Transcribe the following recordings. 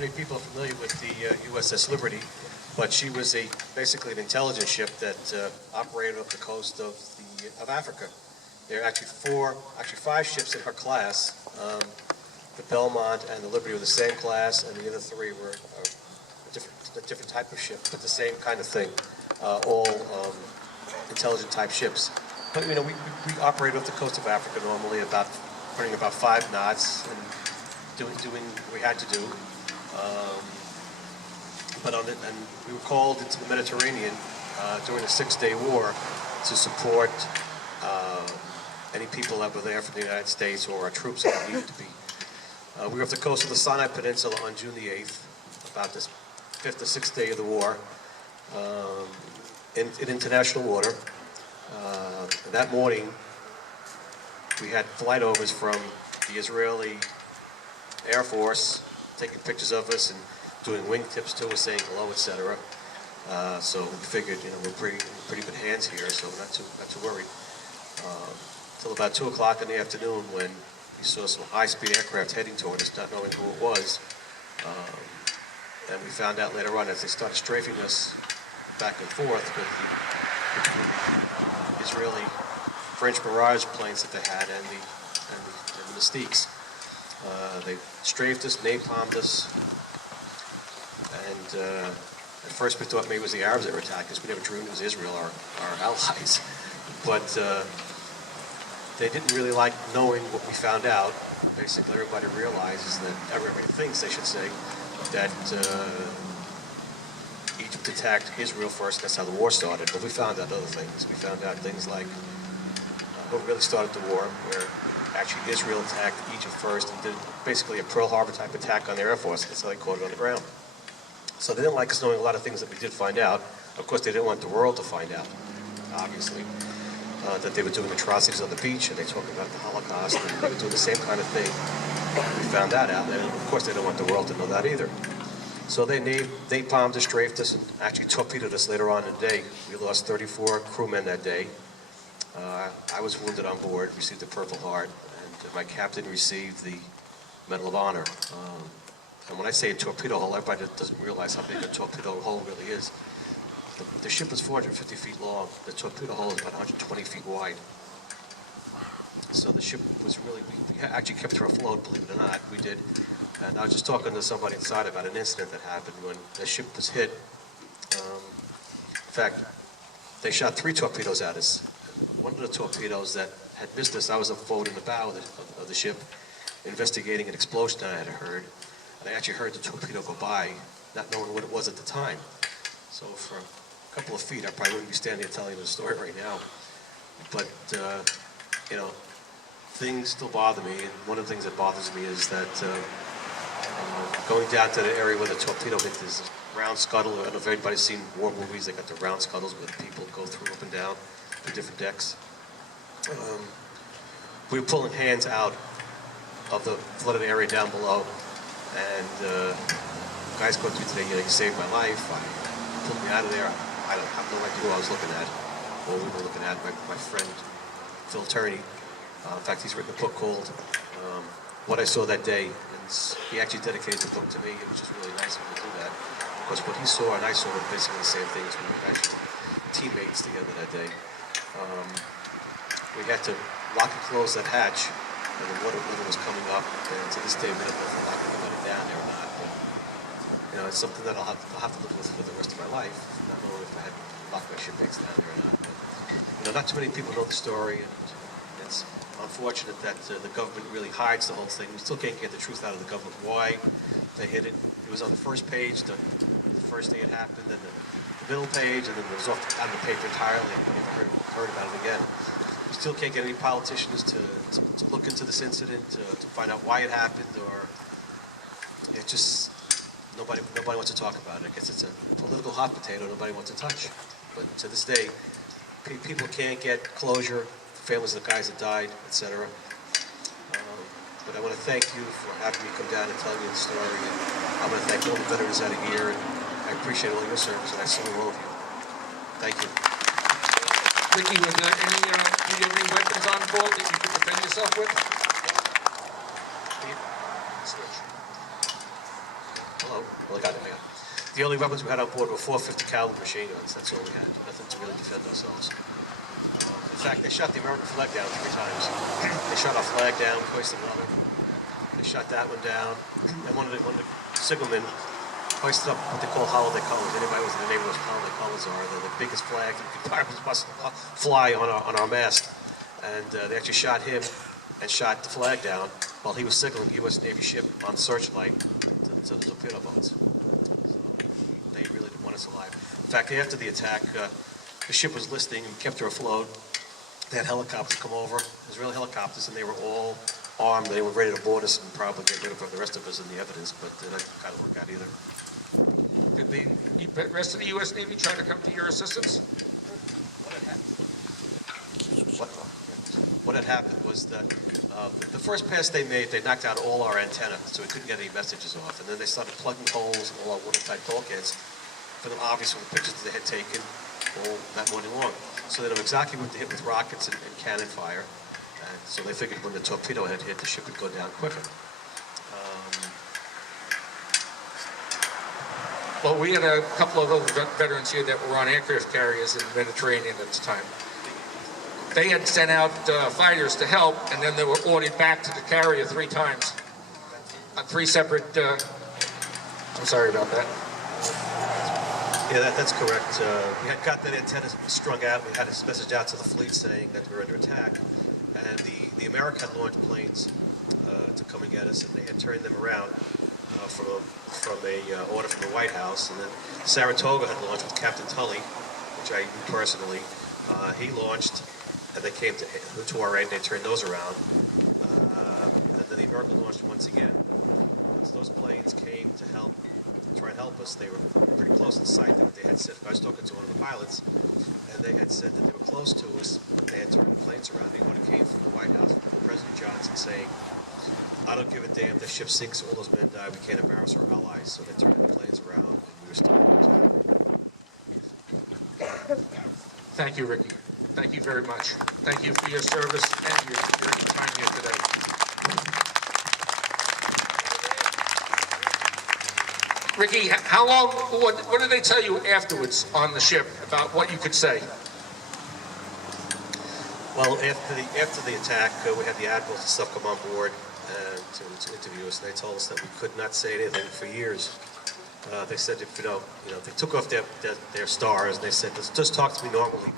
Many people are familiar with the USS Liberty, but she was basically an intelligence ship that operated off the coast of Africa. There are actually five ships in her class. The Belmont and the Liberty were the same class, and the other three were a different type of ship, but the same kind of thing. All intelligent type ships. But we operate off the coast of Africa normally, running about 5 knots and doing what we had to do. And we were called into the Mediterranean during the Six-Day War to support any people that were there from the United States or our troops that needed to be. We were off the coast of the Sinai Peninsula on June the 8th, about the 5th or 6th day of the war, in international water. That morning, we had flight overs from the Israeli Air Force taking pictures of us and doing wingtips to us, saying hello, etc. So we figured, we're pretty good hands here, so we're not too worried. Till about 2 o'clock in the afternoon, when we saw some high-speed aircraft heading toward us, not knowing who it was. And we found out later on as they started strafing us back and forth with the Israeli French Mirage planes that they had and the Mystiques. They strafed us, napalmed us, and at first we thought maybe it was the Arabs that were attacking us. We never dreamed it was Israel, our allies. But they didn't really like knowing what we found out. Basically, everybody realizes that, everybody thinks, they should say, that Egypt attacked Israel first. That's how the war started. But we found out other things. We found out things like what really started the war, where actually Israel attacked Egypt first and did basically a Pearl Harbor type attack on their Air Force. That's how they caught it on the ground. So they didn't like us knowing a lot of things that we did find out. Of course, they didn't want the world to find out, obviously, that they were doing atrocities on the beach, and they talked about the Holocaust, and they were doing the same kind of thing. We found that out, and of course they didn't want the world to know that either. So they napalmed us, strafed us, and actually torpedoed us later on in the day. We lost 34 crewmen that day. I was wounded on board, received the Purple Heart, and my captain received the Medal of Honor. And when I say a torpedo hole, everybody doesn't realize how big a torpedo hole really is. The ship was 450 feet long. The torpedo hole is about 120 feet wide. So the ship was really, we actually kept her afloat, believe it or not, we did. And I was just talking to somebody inside about an incident that happened when the ship was hit. In fact, they shot 3 torpedoes at us. One of the torpedoes that had missed us, I was afloat in the bow of the ship, investigating an explosion that I had heard. And I actually heard the torpedo go by, not knowing what it was at the time. So for a couple of feet, I probably wouldn't be standing here telling you the story right now. But, things still bother me. And one of the things that bothers me is that going down to the area where the torpedo hit this round scuttle. I don't know if anybody's seen war movies. They got the round scuttles where the people go through up and down the different decks. We were pulling hands out of the flooded area down below. And guys going through today, they saved my life. Pulled me out of there. I don't have no idea who I was looking at, or we were looking at. My friend, Phil Turney. In fact, he's written a book called What I Saw That Day. And he actually dedicated the book to me, which is really nice of him to do that. Because what he saw and I saw were basically the same things. We were actually teammates together that day. We had to lock and close that hatch, and the water level was coming up. And to this day, we don't know if we're locking the water down there or not. But, it's something that I'll have to live with for the rest of my life. Not knowing if I had locked my shipmates down there or not. But, not too many people know the story, and it's unfortunate that the government really hides the whole thing. We still can't get the truth out of the government why they hid it. It was on the first page, the first day it happened, then the middle page, and then it was out of the paper entirely. Nobody ever heard about it again. We still can't get any politicians to look into this incident, to find out why it happened, or it just, nobody wants to talk about it. I guess it's a political hot potato nobody wants to touch. But to this day, people can't get closure, families of the guys that died, etc. But I want to thank you for having me come down and tell me the story. And I want to thank all the veterans out of here, and I appreciate all your service, and I salute all of you. Thank you. Ricky, was there any, do you have any weapons on board that you could defend yourself with? Hello? Well, I got it, yeah. The only weapons we had on board were 450 caliber machine guns. That's all we had. Nothing to really defend ourselves. In fact, they shot the American flag down 3 times. They shot our flag down, hoisted another. They shot that one down. And one of the signalmen hoisted up what they call holiday colors. Anybody was in the neighborhood knows what holiday colors are. They're the biggest flag you could possibly fly on our mast. And they actually shot him and shot the flag down while he was signaling the U.S. Navy ship on searchlight to the torpedo boats. So they really didn't want us alive. In fact, after the attack, the ship was listing and kept her afloat. They had helicopters come over, Israeli helicopters, and they were all armed. They were ready to board us and probably get rid of the rest of us in the evidence, but that kind of worked out either. Did the rest of the U.S. Navy try to come to your assistance? What had happened was that the first pass they made, they knocked out all our antenna, so we couldn't get any messages off. And then they started plugging holes in all our watertight bulkheads for them, obviously, the pictures that they had taken all that morning long. So they knew exactly what to hit with rockets and cannon fire. And so they figured when the torpedo had hit, the ship would go down quicker. Well, we had a couple of other veterans here that were on aircraft carriers in the Mediterranean at the time. They had sent out fighters to help, and then they were ordered back to the carrier 3 times. 3 separate, I'm sorry about that. Yeah, that's correct. We had got that antenna strung out. We had a message out to the fleet saying that we were under attack. And the America had launched planes to come and get us, and they had turned them around from a order from the White House. And then Saratoga had launched with Captain Tully, which I knew personally. He launched, and they came to our aid, and they turned those around. And then the America launched once again. Once those planes came to try and help us, they were pretty close in sight to what they had said. I was talking to one of the pilots, and they had said that they were close to us, but they had turned the planes around. The order came from the White House, from President Johnson, saying, I don't give a damn if the ship sinks, all those men die, we can't embarrass our allies. So they turned the planes around, and we were starting to attack. Thank you, Ricky. Thank you very much. Thank you for your service and your time here today. Ricky, how long, what did they tell you afterwards on the ship about what you could say? Well, after the attack, we had the admirals and stuff come on board to interview us, and they told us that we could not say anything for years. They said, if they took off their stars, and they said, just talk to me normally.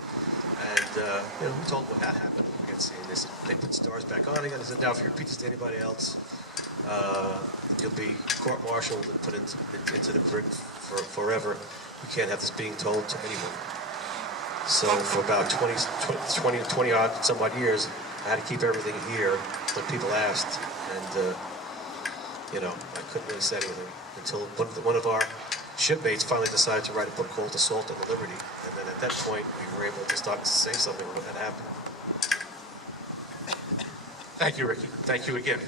And we told them what had happened. We had seen this. They put stars back on again. They said, now if you repeat this to anybody else, you'll be court-martialed and put into the brig for forever. You can't have this being told to anyone. So for about 20 odd some odd years, I had to keep everything here when people asked, and I couldn't really say anything until one of our shipmates finally decided to write a book called Assault on the Liberty, and then at that point we were able to start to say something when that happened. Thank you, Ricky. Thank you again.